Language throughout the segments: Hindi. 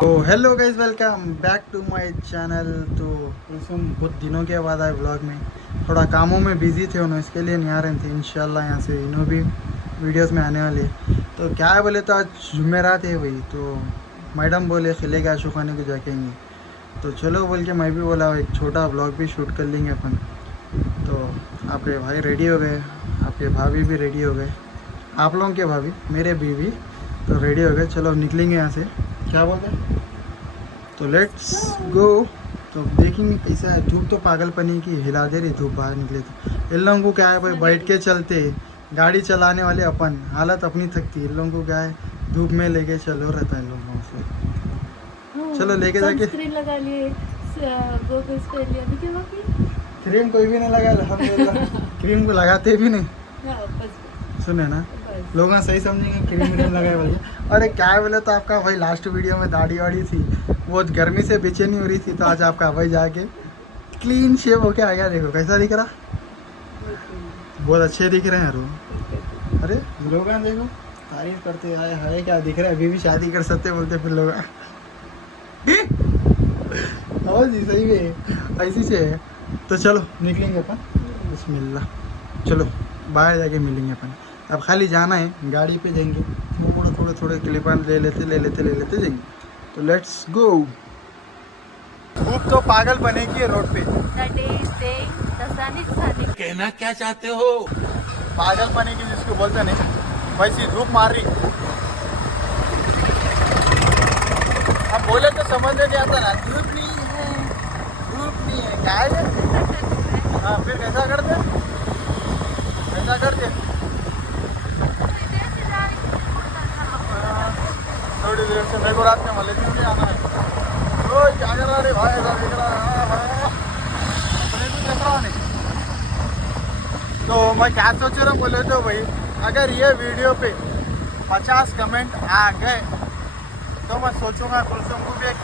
तो hello guys, welcome back to my channel. तो कुलसुम बहुत दिनों के बाद आए ब्लॉग में। थोड़ा कामों में बिजी थे उन्होंने, इसके लिए नहीं आ रहे थे। इंशाल्लाह यहाँ से इन्हों भी वीडियोस में आने वाले। तो क्या है बोले तो आज जुमेरात है भाई, तो मैडम बोले खिले के आशू खाने को जाकेंगे। तो चलो बोल के मैं भी बोला एक छोटा ब्लॉग भी शूट कर लेंगे अपन। तो आपके भाई रेडी हो गए, आपके भाभी भी रेडी हो गए, आप लोगों के भाभी मेरे बीवी तो रेडी हो गए। चलो अब निकलेंगे यहाँ से, क्या बोलते हैं। तो लेट्स गो। तो देखेंगे कैसा है। धूप तो पागलपनी की हिला दे रही धूप, बाहर निकले तो। इन लोगों को क्या है भाई, बैठ के चलते गाड़ी चलाने वाले अपन, हालत अपनी थकती। इन लोगों को क्या है, धूप में लेके चलो रहता है इन लोगों से। चलो लेके जाके सनस्क्रीन लगा लिए, गोगल्स पहन लिया, अभी क्या बाकी? क्रीम कोई भी नहीं लगा अल्हम्दुलिल्लाह। क्रीम को लगाते भी नहीं, हाँ, बस सुने ना बस। लोग सही समझेंगे क्रीम व्रीम लगाए बोल के। अरे क्या है बोले तो आपका भाई लास्ट वीडियो में दाढ़ी वाड़ी थी, वो गर्मी से बेचैनी हो रही थी। तो आज आपका भाई जाके क्लीन शेव होके आ गया। देखो कैसा दिख रहा, बहुत अच्छे दिख रहे हैं यार वो। अरे लोग देखो तारीफ करते आए हाय क्या दिख रहा है, अभी भी शादी कर सकते बोलते फिर लोग। हाँ जी सही है, ऐसी से है। तो चलो निकलेंगे अपन, बिस्मिल्लाह। चलो बाहर जाके मिलेंगे अपन। अब खाली जाना है, गाड़ी पे जाएंगे, थोड़े थोड़े क्लिपान ले लेते जाएंगे। तो लेट्स गो। धूप तो पागल बनेगी रोड पे। कहना क्या चाहते हो? पागल बनेगी जिसको बोलते नहीं, वैसी धूप मार रही। अब बोले तो समझ में नहीं आता ना, धूप नहीं है क्या है। हाँ फिर कैसा करते, ऐसा करते थोड़ी देर से। मेरे को रात में मलेशिया से आना है। ओ क्या कर रहा रे भाई, ऐसा दिख रहा है अपने तो देख रहा नहीं। तो मैं क्या सोच रहा हूँ बोले तो भाई, अगर ये वीडियो पे 50 कमेंट आ गए तो मैं सोचूंगा कुलसुम को भी एक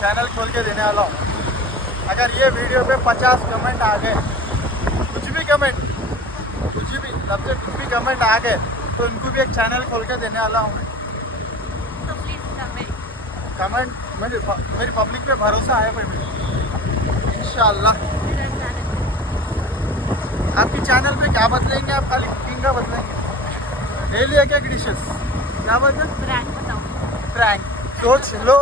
चैनल खोल के देने वाला हूँ। अगर ये वीडियो पे 50 कमेंट आ गए, कुछ भी कमेंट, कुछ भी सबसे कुछ भी कमेंट आ गए तो इनको भी एक चैनल खोल के देने वाला हूँ। तो प्लीज कमेंट मेरी पब्लिक पे भरोसा है भाई, इंशाल्लाह। आपकी चैनल पे क्या बदलेंगे आप? खाली कुकिंग का बदलेंगे, डेली एक एक डिशेस। क्या बदले? ब्रांड बताओ। प्रैंक सोच लो,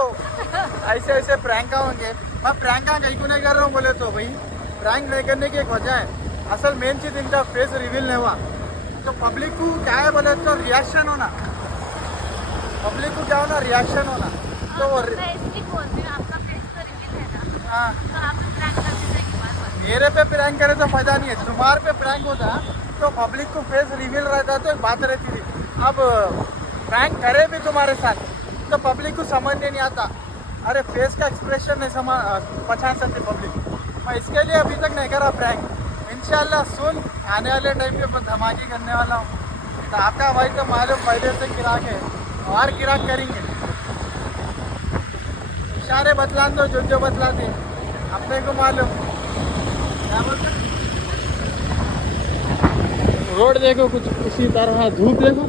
ऐसे ऐसे प्रैंक होंगे। मैं प्रैंक का कहीं को नहीं कर रहा हूँ बोले तो भाई, प्रैंक नहीं करने की एक वजह है। असल मेन चीज़ इनका फेस रिवील नहीं हुआ तो पब्लिक को क्या है बोले तो रिएक्शन होना, पब्लिक को क्या होना, रिएक्शन होना। तो वो मैं इसलिए बोल रही हूँ, आपका फेस तो रिवील है ना, हाँ, तो आप प्रैंक करते जाएंगे बार-बार। मेरे पे प्रैंक करे तो फायदा नहीं है। तुम्हारे पे प्रैंक होता तो पब्लिक को फेस रिवील रहता तो एक बात रहती थी। अब प्रैंक करे भी तुम्हारे साथ तो पब्लिक को समझने नहीं आता। अरे फेस का एक्सप्रेशन नहीं पहचान सकती पब्लिक। मैं इसके लिए अभी तक नहीं करा प्रैंक। इंशाल्लाह सुन आने वाले टाइम पे धमाके करने वाला हूँ। तो आपका भाई तो मालूम पहले से गिराक है और गिराक करेंगे। इशारे बतला दो जो बतलाते अपने को मालूम। क्या बोलते, रोड देखो कुछ इसी तरह, धूप देखो।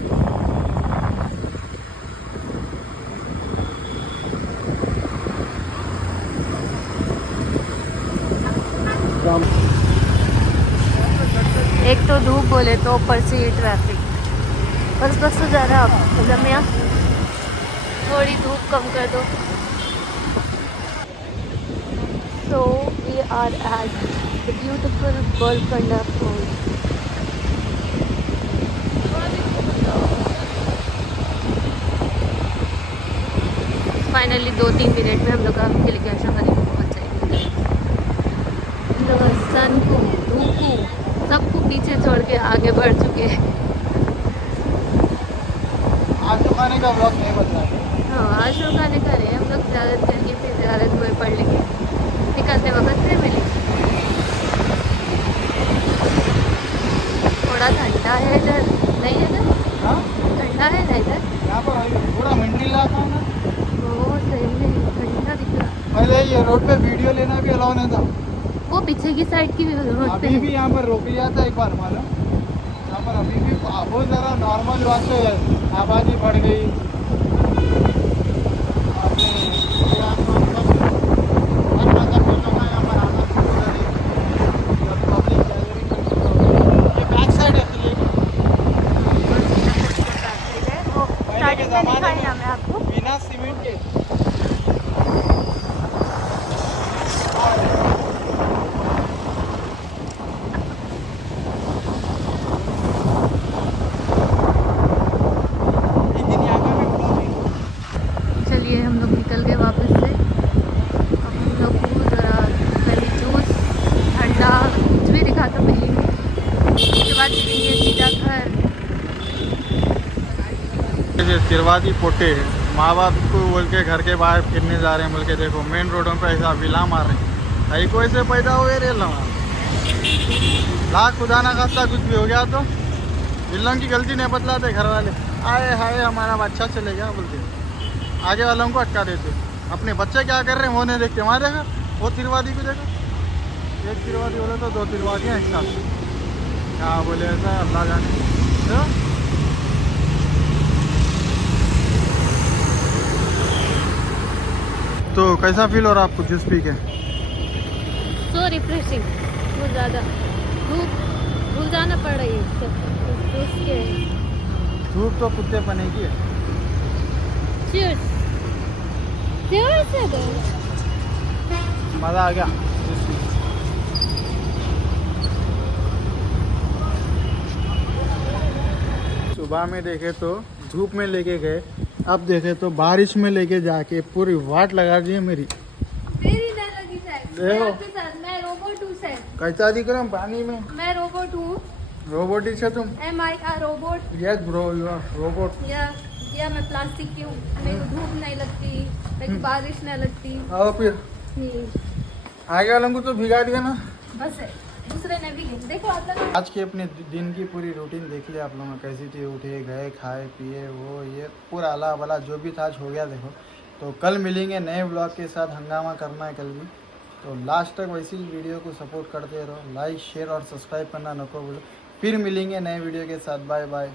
एक तो धूप बोले तो ऊपर से ये ट्रैफिक। बस तो जा रहा है अब जमिया, थोड़ी धूप कम कर दो। So we are at the beautiful Golconda Falls. Finally 2-3 minute में हम लोग खिल के शहर पहुँच जाएंगे। हम लोग सन को, धूप को, सबको पीछे छोड़ के आगे बढ़ चुके हैं। आज तो खाने का ब्लॉग नहीं बदला है। हाँ आज लोग खाने खा रहे हैं हम लोग, ज़्यादा करके फिर ज़्यादा में पढ़ लेंगे, निकलते वक्त से मिले। थोड़ा ठंडा है इधर, नहीं है इधर? हाँ ठंडा है ना इधर? यहाँ पर थोड़ा मंडी इलाका है ना, बहुत सही में ठंडा दिख रहा। पहले ये रोड पे वीडियो लेना भी अलाउ नहीं था। वो पीछे की साइड की रोड पे अभी भी यहाँ पर रोक लिया था एक बार मालूम। यहाँ पर अभी भी बहुत ज़रा नॉर्मल बात से आबादी बढ़ गई। आपने जमाने दिखाई में हमें आपको। बिना सीमेंट के लेकिन यहाँ पे भी पूरा नहीं। चलिए हम लोग निकल गए वापस से। अब हम लोग को ज़रा पहले जूस ठंडा कुछ भी दिखा तो पिलेंगे, उसके बाद चलेंगे सीधा घर। तिरवादी पोटे माँ बाप को बोल के घर के बाहर फिरने जा रहे हैं बोल के, देखो मेन रोडों पे ऐसा विला मार रहे हैं। भाई को ऐसे पैदा हुए रे ला खुदा ना खास्ता कुछ भी हो गया तो विलों की गलती नहीं बतलाते घर वाले। आए हाय हमारा बच्चा चले गया बोलते, आगे वालों को अटका देते। अपने बच्चे क्या कर रहे हैं वो नहीं देखते। वहाँ देखा वो तिरवादी को देखा, एक तिरवादी बोले तो 2 तिरवादियाँ एक साथ, क्या बोले ऐसा अल्लाह जाने। तो तो कैसा फील हो रहा आपको जूस पी के? सो रिफ्रेशिंग, बहुत ज़्यादा धूप भूल जाना पड़ रही है तो उसके। धूप तो कुत्ते पने की है। Cheers. Cheers है तो। मज़ा आ गया जूस पी के। सुबह में देखे तो धूप में लेके गए, अब देखे तो बारिश में लेके जाके पूरी वाट लगा दी है मेरी। मेरी नहीं लगी सर, देखो। मैं आपके साथ, मैं रोबोट हूँ सर, कैसा दिख रहा हूँ पानी में? मैं रोबोट हूँ। रोबोटिक है तुम? Am I a robot? Yes bro you are robot. या मैं प्लास्टिक की हूँ, मेरी धूप नहीं लगती, मेरी बारिश नहीं लगती। आओ फिर आगे वालों को तो भिगा दिया ना। बस है, दूसरे ने भी देखो आता ना। आज के अपने दिन की पूरी रूटीन देख लिया आप लोगों ने, कैसी थी। उठे गए खाए पिए वो ये पूरा अला बला जो भी था आज हो गया देखो। तो कल मिलेंगे नए ब्लॉग के साथ, हंगामा करना है कल भी। तो लास्ट तक वैसी वीडियो को सपोर्ट करते रहो, लाइक शेयर और सब्सक्राइब करना नको बोलो। फिर मिलेंगे नए वीडियो के साथ, बाय बाय।